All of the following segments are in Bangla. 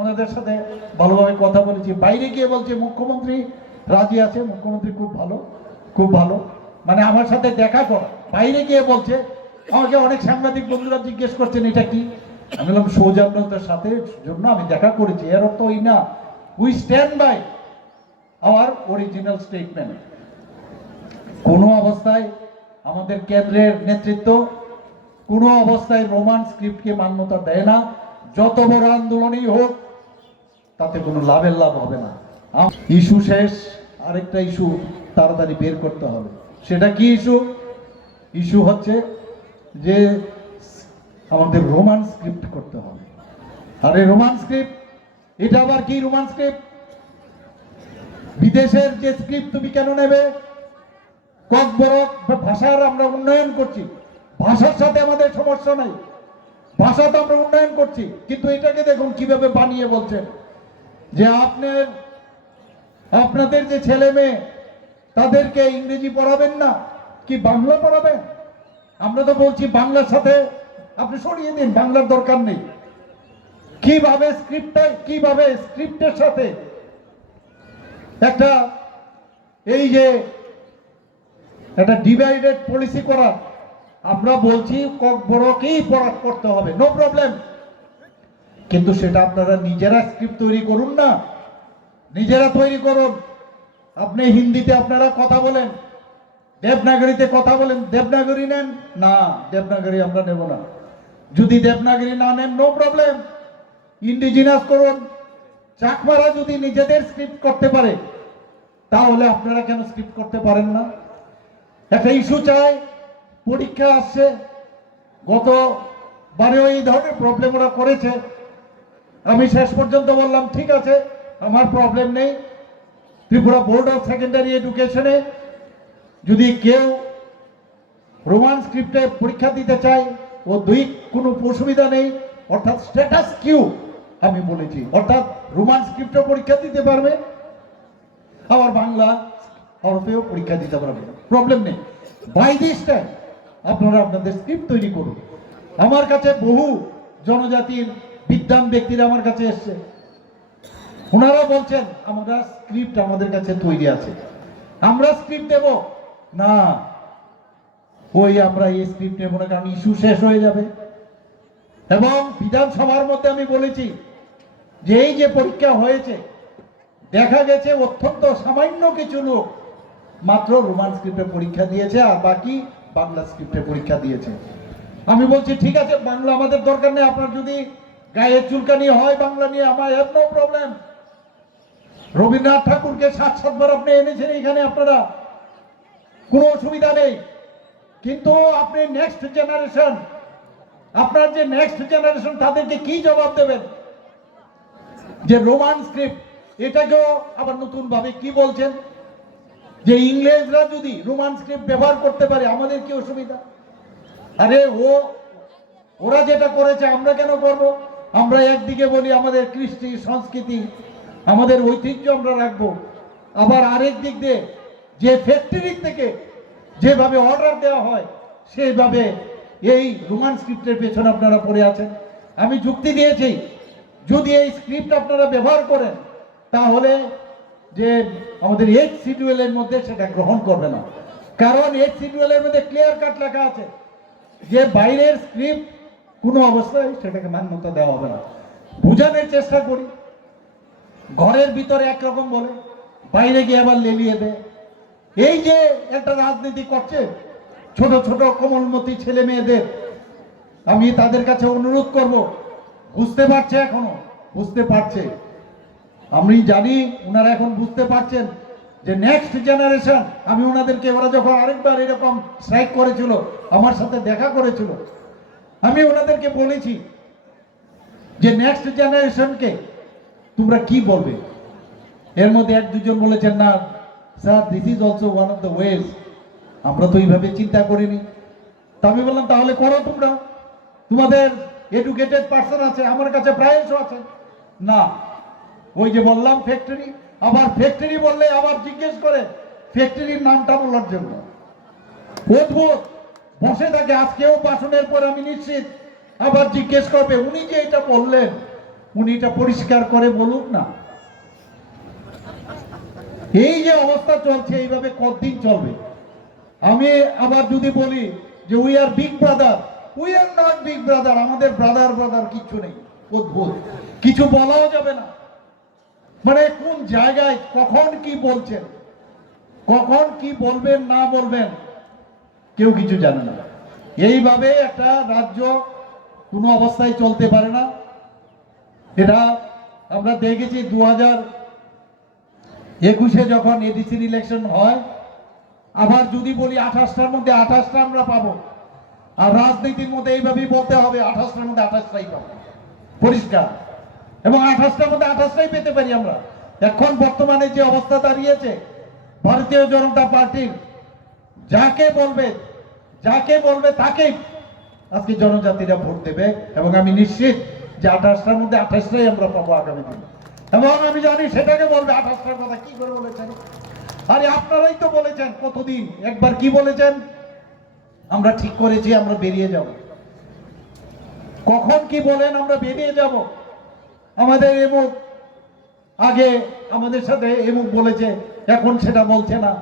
ওনাদের সাথে ভালোভাবে কথা বলেছি। বাইরে গিয়ে বলছে মুখ্যমন্ত্রী রাজি আছে, মুখ্যমন্ত্রী খুব ভালো, খুব ভালো, মানে আমার সাথে দেখা করা। বাইরে গিয়ে বলছে, আমাকে অনেক সাংবাদিক বন্ধুরা জিজ্ঞেস করছেন এটা কি, আমি বললাম সৌজন্যতার সাথে জন্য আমি দেখা করেছি, এর অর্থ ওই না। We stand by our original statement. কোনো অবস্থায় আমাদের কেন্দ্রের নেতৃত্ব কোনো অবস্থায় রোমান স্ক্রিপ্টকে মান্যতা দেয় না। যত বড় আন্দোলনই হোক তাতে কোনো লাভের লাভ হবে না। ইস্যু শেষ, আরেকটা ইস্যু তাড়াতাড়ি বের করতে হবে। সেটা কি ইস্যু? ইস্যু হচ্ছে যে আমাদের রোমান স্ক্রিপ্ট করতে হবে। আরে রোমান স্ক্রিপ্ট, এটা আবার কি রোমান স্ক্রিপ্ট? বিদেশের যে স্ক্রিপ্ট তুমি কেন নেবে? ককবরক ভাষার আমরা উন্নয়ন করছি, ভাষার সাথে আমাদের সমস্যা নাই, ভাষা তো আমরা উন্নয়ন করছি, কিন্তু এটাকে দেখুন কিভাবে বানিয়ে বলছেন যে আপনাদের যে ছেলে মেয়ে তাদেরকে ইংরেজি পড়াবেন না, কি বাংলা পড়াবেন? আমরা তো বলছি বাংলার সাথে আপনি সরিয়ে দিন, বাংলার দরকার নেই। কিভাবে স্ক্রিপ্টের সাথে একটা এই যে একটা ডিভাইডেড পলিসি করা। আমরা বলছি ককবরকেই পড়তে হবে, নো প্রবলেম, কিন্তু সেটা আপনারা নিজেরা স্ক্রিপ্ট তৈরি করুন না, নিজেরা তৈরি করুন। আপনি হিন্দিতে আপনারা কথা বলেন, দেবনাগরীতে কথা বলেন, দেবনাগরী নেন না, দেবনাগরী আমরা নেব না। যদি দেবনাগরী না নেন, নো প্রবলেম, ইন্ডিজিনাস করুন। চাকমারা যদি নিজেদের স্ক্রিপ্ট করতে পারে, তাহলে আপনারা কেন স্ক্রিপ্ট করতে পারেন না? একটা ইস্যু চাই, পরীক্ষা আসছে, গতবারেও এই ধরনের প্রবলেম ওরা করেছে। আমি শেষ পর্যন্ত বললাম ঠিক আছে, আমার প্রবলেম নেই, ত্রিপুরা বোর্ড অফ সেকেন্ডারি এডুকেশনে যদি কেউ রোমান স্ক্রিপ্টে পরীক্ষা দিতে চায়, ও কোনো অসুবিধা নেই, অর্থাৎ স্ট্যাটাস কিউ আমি বলেছি, অর্থাৎ রোমান স্ক্রিপ্টে পরীক্ষা দিতে পারবে, আবার বাংলা হরফেও পরীক্ষা দিতে পারবে, প্রবলেম নেই। বাই দিস টাইম আপনারা আপনাদের স্ক্রিপ্ট তৈরি করুন। আমার কাছে বহু জনজাতির বিদ্বান ব্যক্তিরা আমার কাছে এসছে, ওনারা বলছেন আমরা স্ক্রিপ্ট আমাদের কাছে তৈরি আছে, আমরা স্ক্রিপ্ট দেব না, আমরা এই স্ক্রিপ্ট নেব না, কারণ ইস্যু শেষ হয়ে যাবে। এবং বিধানসভার মধ্যে আমি বলেছি যে এই যে পরীক্ষা হয়েছে, দেখা গেছে অত্যন্ত সামান্য কিছু লোক মাত্র রোমান স্ক্রিপ্টে পরীক্ষা দিয়েছে, আর বাকি বাংলা স্ক্রিপ্টে পরীক্ষা দিয়েছে। আমি বলছি ঠিক আছে, বাংলা আমাদের দরকার নেই, আপনার যদি গায়ের চুলকানি হয় বাংলা নিয়ে, আমার হ্যাভ নো প্রবলেম। রবীন্দ্রনাথ ঠাকুরকে 7-7 বার আপনি এনেছেন এখানে, আপনারা কোনো অসুবিধা নেই, কিন্তু আপনি নেক্সট জেনারেশন, আপনার যে নেক্সট জেনারেশন তাদেরকে কি জবাব দেবেন? যে রোমান স্ক্রিপ্ট এটাকেও আবার নতুন ভাবে কি বলছেন যে ইংরেজরা যদি রোমান স্ক্রিপ্ট ব্যবহার করতে পারে আমাদের কি অসুবিধা? আরে ওরা যেটা করেছে আমরা কেন করব? আমরা একদিকে বলি আমাদের কৃষ্টি সংস্কৃতি আমাদের ঐতিহ্য আমরা রাখবো, আবার আরেক দিক দিয়ে যে ফ্যাক্টরি থেকে যেভাবে অর্ডার দেওয়া হয় সেইভাবে এই রোমান স্ক্রিপ্টের পেছনে আপনারা পড়ে আছেন। আমি যুক্তি দিয়েছি, যদি এই স্ক্রিপ্ট আপনারা ব্যবহার করেন তাহলে যে আমাদের 8 শিডিউলের মধ্যে সেটা গ্রহণ করবে না, কারণ 8 শিডিউলের মধ্যে ক্লিয়ার কাট লেখা আছে যে বাইরের স্ক্রিপ্ট কোনো অবস্থায় সেটাকে মান্যতা দেওয়া হবে না। বোঝানোর চেষ্টা করি, ঘরের ভিতরে একরকম বলে, বাইরে গিয়ে আবার লেলিয়ে দেয়। এই যে একটা রাজনীতি করছে ছোট ছোট কোমলমতি ছেলে মেয়েদের, আমি তাদের কাছে অনুরোধ করব, বুঝতে পারছে, এখনো বুঝতে পারছে, আমি জানি ওনারা এখন বুঝতে পারছেন যে নেক্সট জেনারেশন, আমি ওনাদেরকে, ওরা যখন আরেকবার এরকম স্ট্রাইক করেছিল, আমার সাথে দেখা করেছিল, আমি ওনাদেরকে বলেছি যে নেক্সট জেনারেশনকে তোমরা কি বলবে? এর মধ্যে 1-2 জন বলেছেন না sir, this is also one of the ways, আমরা তো এইভাবে চিন্তা করিনি। তা আমি বললাম তাহলে করো, তোমরা তোমাদের এডুকেটেড পার্সন আছে, আমার কাছে প্রায়শ আছে না। ওই যে বললাম ফ্যাক্টরি, আবার ফ্যাক্টরি বললে আবার জিজ্ঞেস করে ফ্যাক্টরির নামটা বলার জন্য, অদ্ভুত বসে থাকে। আজকেও ভাষণের পর আমি নিশ্চিত আবার জিজ্ঞেস করবে উনি যে এটা বললেন উনি এটা পরিষ্কার করে বলুক না। এই যে অবস্থা চলছে এইভাবে কতদিন চলবে? আমি আবার যদি বলি যে we are big brother, we are not big brother, আমাদের ব্রাদার ব্রাদার কিছু নেই, অদ্ভুত কিছু বলাও যাবে না। মানে কোন জায়গায় কখন কি বলছেন, কখন কি বলবেন না বলবেন কেউ কিছু জানে না। এইভাবে একটা রাজ্য কোনো অবস্থায় চলতে পারে না। এটা আমরা দেখেছি 2021-এ যখন এডিসির ইলেকশন হয়, আবার যদি বলি 28টার মধ্যে 28টা আমরা পাবো, আর রাজনীতির মধ্যে এইভাবেই বলতে হবে 28টার মধ্যে 28টাই পাবো, পরিষ্কার। এবং 28টার মধ্যে 28টাই পেতে পারি আমরা। এখন বর্তমানে যে অবস্থা দাঁড়িয়েছে, ভারতীয় জনতা পার্টির যাকে বলবে তাকেই আজকে জনজাতিরা ভোট দেবে, এবং আমি নিশ্চিত যে 28টার মধ্যে 28টাই আমরা পাবো আগামী দিনে। এবং আমি জানি সেটাকে বলবে 28টার কথা কি করে বলেছেন, আরে আপনারাই তো বলেছেন কতদিন, একবার কি বলেছেন, আমরা ঠিক করেছি আমরা বেরিয়ে যাব। কখন কি বলেন আমরা বেরিয়ে যাব? আমাদের এমুক আগে আমাদের সাথে এমুক বলেছে, এখন সেটা বলছে না।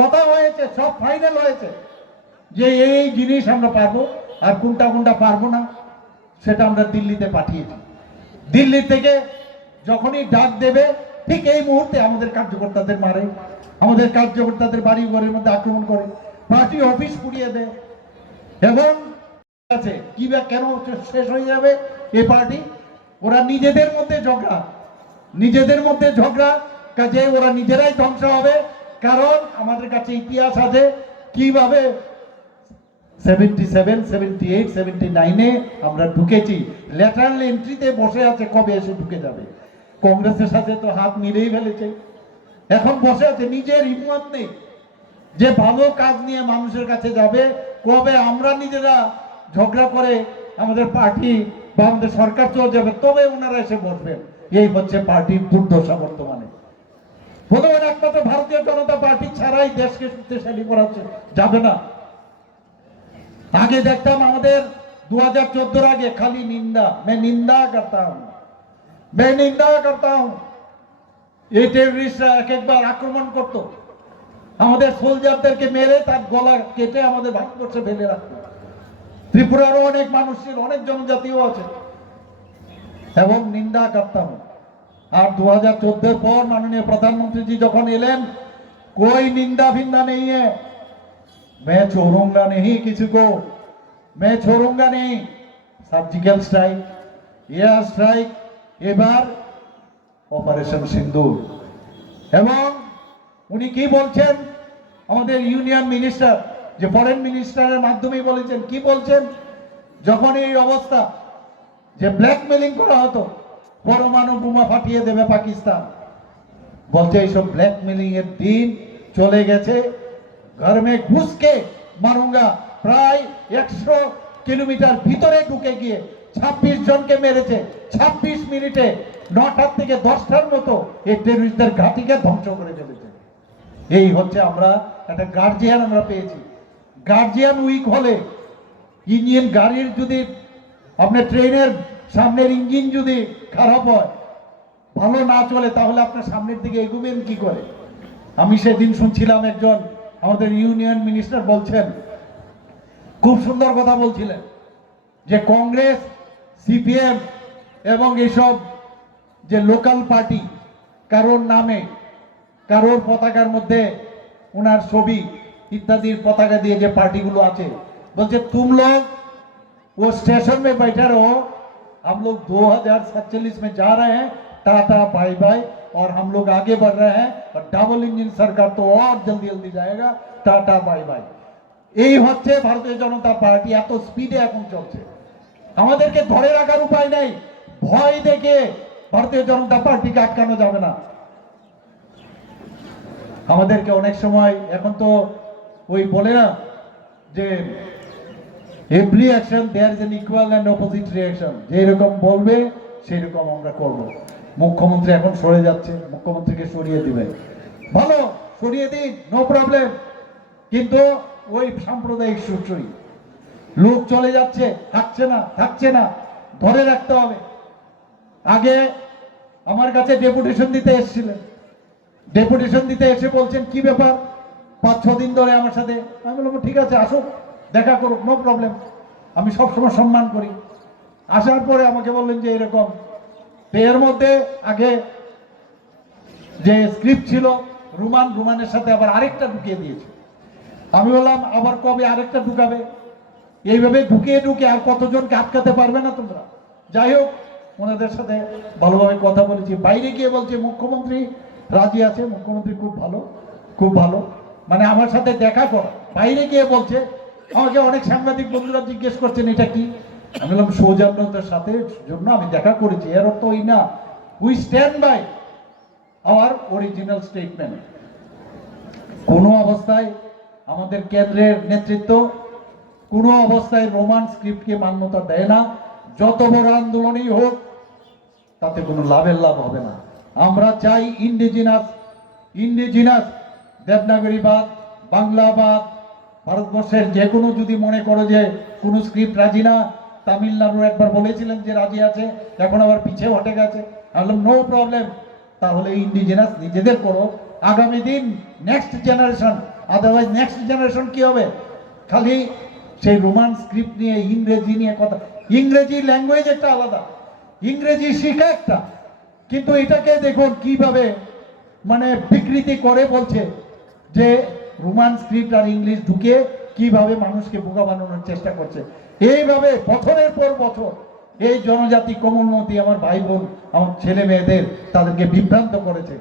কথা হয়েছে, সব ফাইনাল হয়েছে যে এই জিনিস আমরা পারবো, আর কোনটা কোনটা পারবো না সেটা আমরা দিল্লিতে পাঠিয়েছি। দিল্লি থেকে যখনই ডাক দেবে ঠিক এই মুহূর্তে আমাদের কার্যকর্তাদের মারে, আমাদের কার্যকর্তাদের বাড়ি ঘরের মধ্যে আক্রমণ করে, পার্টি অফিস পুড়িয়ে দেয়। এবং আছে কি বা কেন শেষ হয়ে যাবে এই পার্টি? ওরা নিজেদের মধ্যে ঝগড়া কাজে ওরা নিজেরাই ধ্বংস হবে। কারণ আমাদের কাছে ইতিহাস আছে কিভাবে 77, 78, 79-এ আমরা ঢুকেছি, ল্যাটারাল এন্ট্রিতে বসে আছে, কবে এসে ঢুকে যাবে। কংগ্রেসের সাথে তো হাত মিলেই ফেলেছে, এখন বসে আছে, নিজের হিম্মত নেই যে ভালো কাজ নিয়ে মানুষের কাছে যাবে। কবে আমরা নিজেরা ঝগড়া করে আমাদের পার্টি বা আমাদের সরকার চলে যাবে তবে ওনারা এসে বসবেন। এই হচ্ছে পার্টির দুর্দশা বর্তমানে। বলবেন একমাত্র ভারতীয় জনতা পার্টি ছাড়াই দেশকে শক্তিশালী করা যাবে না। আগে দেখতাম আমাদের 2014 আগে খালি নিন্দা, मैं निंदा करता हूं। এই টেররিস্টরা এক একবার আক্রমণ করত, আমাদের সোলজারদেরকে মেরে তার গলা কেটে আমাদের ভারতবর্ষে ফেলে রাখতো। ত্রিপুরারও অনেক মানুষ ছিল, অনেক জনজাতিও আছে, এবং নিন্দা করতাম। আর 2014 পর माननीय प्रधानमंत्री जी যখন এলেন, कोई निंदा फिंदा नहीं है, मैं छोड़ूंगा नहीं किसी को, मैं छोड़ूंगा नहीं। সার্জিক্যাল স্ট্রাইক, এয়ার স্ট্রাইক, এবার অপারেশন সিন্দুর। এবং উনি কি বলছেন, আমাদের ইউনিয়ন মিনিস্টার যে ফরেন মিনিস্টারের মাধ্যমে বলেছেন, কি বলছেন, যখন এই অবস্থা যে ব্ল্যাকমেলিং করা হতো, পরমাণু বোমা ফাটিয়ে দেবে পাকিস্তান, বলছে এইসব ব্ল্যাকমেলিং এর দিন চলে গেছে। ঘর মে ঘুসকে মারুঙ্গা, প্রায় 100 কিলোমিটার ভিতরে ঢুকে গিয়ে 26 জনকে মেরেছে। 26 মিনিটে 9টা থেকে 10টার মতো এই টেররিস্টদের ঘাঁটিকে ধ্বংস করে ফেলেছে। এই হচ্ছে আমরা একটা গার্জিয়ান আমরা পেয়েছি। গার্জিয়ান উইক হলে ইঞ্জিন গাড়ির যদি আপনার ট্রেনের সামনের ইঞ্জিন যদি খারাপ হয়, ভালো না চলে, তাহলে আপনার সামনের দিকে এগোবেন কি করে? আমি সেদিন শুনছিলাম একজন আমাদের ইউনিয়ন মিনিস্টার বলছেন, খুব সুন্দর কথা বলছিলেন, যে কংগ্রেস, সিপিএম এবং এইসব যে লোকাল পার্টি, কারোর নামে কারোর পতাকার মধ্যে ওনার ছবি ইত্যাদির পতাকা দিয়ে যে পার্টিগুলো আছে, বলছে तुम लोग वो स्टेशन में बैठे रहो, हम लोग 2047 में जा रहे हैं, टाटा बाय बाय, और हम लोग आगे बढ़ रहे हैं, और डबल इंजन सरकार तो और जल्दी जल्दी जाएगा, टाटा बाय बाय। এই হচ্ছে ভারতীয় জনতা পার্টি, এত স্পিডে এখন চলছে। আমাদেরকে ধরে রাখার উপায় নেই, ভয় দেখে ভারতীয় জনতা পার্টিকে আটকানো যাবে না। আমাদেরকে অনেক সময় এখন তো ওই বলে না যে every action there is an equal and opposite reaction, যেরকম বলবে সেই রকম আমরা করব। মুখ্যমন্ত্রী এখন সরে যাচ্ছে, মুখ্যমন্ত্রীকে সরিয়ে দিবে, ভালো, সরিয়ে দিন, নো প্রবলেম। কিন্তু ওই সাম্প্রদায়িক সুরসুরি লোক চলে যাচ্ছে, থাকছে না, ধরে রাখতে হবে। আগে আমার কাছে ডেপুটেশন দিতে এসেছিলেন, ডেপুটেশন দিতে এসে বলছেন কি ব্যাপার 5-6 দিন ধরে আমার সাথে। আমি বললাম ঠিক আছে আসুক, দেখা করুক, নো প্রবলেম, আমি সবসময় সম্মান করি। আসার পরে আমাকে বললেন যে এরকম, তো এর মধ্যে আগে যে স্ক্রিপ্ট ছিল রুমানের সাথে আবার আরেকটা ঢুকিয়ে দিয়েছে। আমি বললাম আবার কবে আরেকটা ঢুকাবে? এইভাবে ঢুকিয়ে আর কতজনকে আটকাতে পারবে না তোমরা। যাই হোক, ওনাদের সাথে ভালোভাবে কথা বলেছি। বাইরে গিয়ে বলছে মুখ্যমন্ত্রী রাজি আছে, মুখ্যমন্ত্রী খুব ভালো, খুব ভালো, মানে আমার সাথে দেখা করা। বাইরে গিয়ে বলছে, আমাকে অনেক সাংবাদিক বন্ধুরা জিজ্ঞেস করছেন এটা কি। আমি বললাম সৌজন্যতার সাথে জন্য আমি দেখা করেছি, এর অর্থ ওই না। We stand by our original statement. কোনো অবস্থায় আমাদের কেন্দ্রের নেতৃত্ব কোনো অবস্থায় রোমান স্ক্রিপ্টকে মান্যতা দেয় না। যত বড় আন্দোলনই হোক তাতে কোনো লাভের লাভ হবে না। আমরা চাই ইন্ডিজিনাস দেবনাগরীবাদ, বাংলাবাদ, ভারতবর্ষের যে কোনো, যদি মনে করো যে কোনো স্ক্রিপ্ট রাজি না, তামিলনাড়ুর একবার বলেছিলেন যে রাজি আছে, এখন আবার পিছিয়ে হটে গেছে। আমি নো প্রবলেম, তাহলে ইন্ডিজিনাস নিজেদের করো, আগামী দিন next generation. Otherwise next generation কি হবে? খালি সেই রোমান স্ক্রিপ্ট নিয়ে, ইংরেজি নিয়ে কথা। ইংরেজি ল্যাঙ্গুয়েজ একটা আলাদা, ইংরেজি শিখা একটা, কিন্তু এটাকে দেখুন কিভাবে মানে বিকৃতি করে বলছে যে রোমান স্ক্রিপ্ট আর ইংলিশ ঢুকে কিভাবে মানুষকে বোকা বানানোর চেষ্টা করছে। এইভাবে বছরের পর বছর এই জনজাতি কোমলমতি আমার ভাই বোন, আমার ছেলে মেয়েদের, তাদেরকে বিভ্রান্ত করেছে।